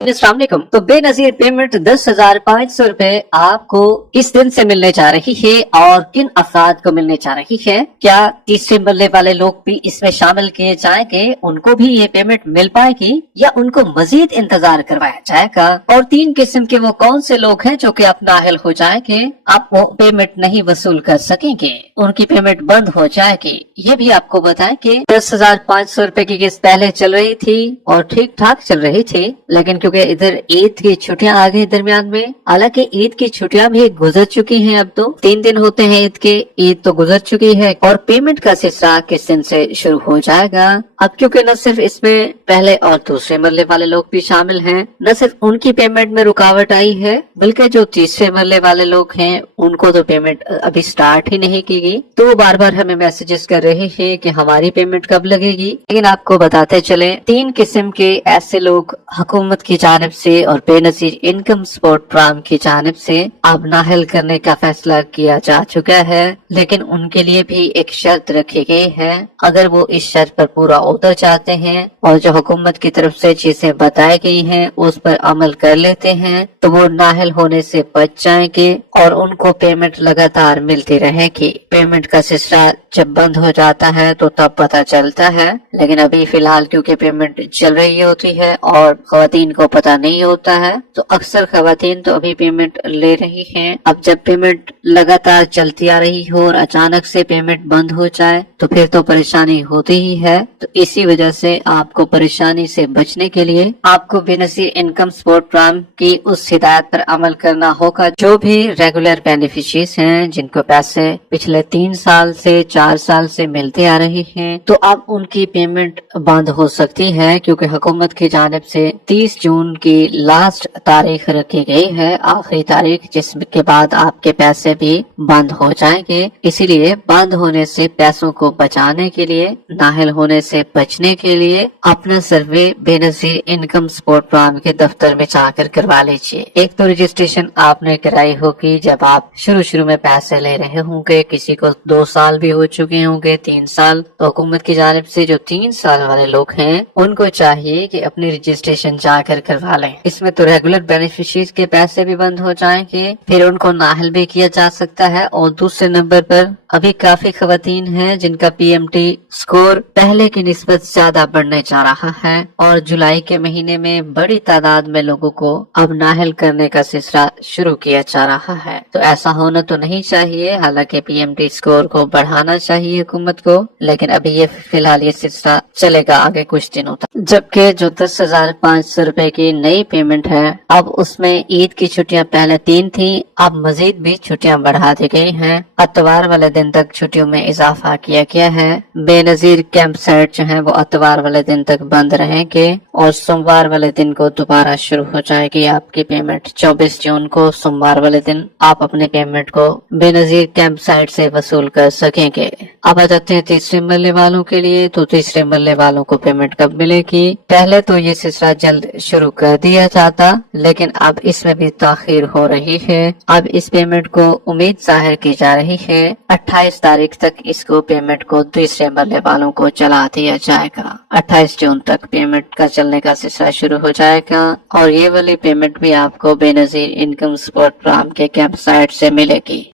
अस्सलाम वालेकुम। तो बेनजीर पेमेंट 10,500 रुपए आपको किस दिन से मिलने जा रही है और किन अफराद को मिलने जा रही है? क्या तीसरे मरले वाले लोग भी इसमें शामिल किए जाएंगे, उनको भी ये पेमेंट मिल पाएगी या उनको मजीद इंतजार करवाया जाएगा? और 3 किस्म के वो कौन से लोग हैं जो कि अब नाअहल हो जाएंगे, आप वो पेमेंट नहीं वसूल कर सकेंगे, उनकी पेमेंट बंद हो जाएगी। ये भी आपको बताएं कि 10,500 रुपए की किस्त पहले चल रही थी और ठीक ठाक चल रही थी, लेकिन क्योंकि इधर ईद की छुट्टियां आ गई दरमियान में, हालांकि ईद की छुट्टियां भी गुजर चुकी हैं, अब तो 3 दिन होते हैं ईद के, ईद तो गुजर चुकी है और पेमेंट का सिलसिला किस दिन से शुरू हो जाएगा। अब क्योंकि न सिर्फ इसमें पहले और दूसरे मरले वाले लोग भी शामिल हैं, न सिर्फ उनकी पेमेंट में रुकावट आई है, बल्कि जो तीसरे मरले वाले लोग हैं उनको तो पेमेंट अभी स्टार्ट ही नहीं की गई, तो वो बार बार हमें मैसेजेस कर रहे हैं कि हमारी पेमेंट कब लगेगी। लेकिन आपको बताते चले 3 किस्म के ऐसे लोग हुकूमत की जानिब से और बेनजीर इनकम सपोर्ट प्रोग्राम की जानिब से अब नाअहल करने का फैसला किया जा चुका है, लेकिन उनके लिए भी एक शर्त रखी गई है। अगर वो इस शर्त पर पूरा उतर जाते हैं और जो हुकूमत की तरफ से चीजें बताई गई हैं उस पर अमल कर लेते हैं तो वो नाअहल होने से बच जाएंगे और उनको पेमेंट लगातार मिलती रहेगी। पेमेंट का सिलसिला जब बंद हो जाता है तो तब पता चलता है, लेकिन अभी फिलहाल क्योंकि पेमेंट चल रही होती है और खवातीन को पता नहीं होता है, तो अक्सर खवातीन तो अभी पेमेंट ले रही हैं। अब जब पेमेंट लगातार चलती आ रही हो और अचानक से पेमेंट बंद हो जाए तो फिर तो परेशानी होती ही है। तो इसी वजह से आपको परेशानी से बचने के लिए आपको बेनजीर इनकम सपोर्ट प्रोग्राम की उस हिदायत पर अमल करना होगा। जो भी रेगुलर बेनिफिशियरीज हैं जिनको पैसे पिछले 3 साल से 4 साल से मिलते आ रहे हैं, तो अब उनकी पेमेंट बंद हो सकती है, क्योंकि हुकूमत की जानिब से 30 जून की लास्ट तारीख रखी गई है, आखिरी तारीख, जिसके बाद आपके पैसे भी बंद हो जाएंगे। इसीलिए बंद होने से पैसों को बचाने के लिए, नाअहल होने से बचने के लिए अपना सर्वे बेनजीर इनकम सपोर्ट प्रोग्राम के दफ्तर में जाकर करवा लीजिए। एक तो रजिस्ट्रेशन आपने कराई होगी जब आप शुरू में पैसे ले रहे होंगे, किसी को 2 साल भी हो चुके होंगे, 3 साल, तो हुकूमत की जानिब से जो 3 साल वाले लोग हैं उनको चाहिए कि अपनी रजिस्ट्रेशन जाकर करवा लें। इसमें तो रेगुलर बेनिफिशियरीज के पैसे भी बंद हो जाएंगे, फिर उनको नाअहल भी किया जा सकता है। और दूसरे नंबर पर अभी काफी खवातीन हैं जिनका PMT स्कोर पहले की निस्बत ज्यादा बढ़ने जा रहा है और जुलाई के महीने में बड़ी तादाद में लोगों को अब नाअहल करने का सिलसिला शुरू किया जा रहा है। तो ऐसा होना तो नहीं चाहिए, हालांकि PMT स्कोर को बढ़ाना चाहिए हुकूमत को, लेकिन अभी ये फिलहाल ये सिलसिला चलेगा आगे कुछ दिनों तक। जबकि जो 10,500 रुपए की नई पेमेंट है, अब उसमें ईद की छुट्टियां पहले 3 थी, अब मजीद भी छुट्टियां बढ़ा दी गई हैं। अतवार वाले दिन तक छुट्टियों में इजाफा किया गया है। बेनजीर कैंप साइट जो है वो अतवार वाले दिन तक बंद रहेंगे और सोमवार वाले दिन को दोबारा शुरू हो जाएगी आपकी पेमेंट। 24 जून को सोमवार वाले दिन आप अपने पेमेंट को बेनजीर कैंप साइट से वसूल कर सकेंगे। अब आ जाते हैं तीसरे मरले वालों के लिए। तो तीसरे मरले वालों को पेमेंट कब मिलेगी? पहले तो ये सिलसिला जल्द शुरू कर दिया जाता, लेकिन अब इसमें भी ताखीर हो रही है। अब इस पेमेंट को उम्मीद जाहिर की जा रही है 28 तारीख तक इसको पेमेंट को तीसरे मरले वालों को चला दिया जाएगा। 28 जून तक पेमेंट का चलने का सिलसिला शुरू हो जाएगा और ये वाली पेमेंट भी आपको बेनजीर इनकम सपोर्ट प्रोग्राम के कैंप साइट से मिलेगी।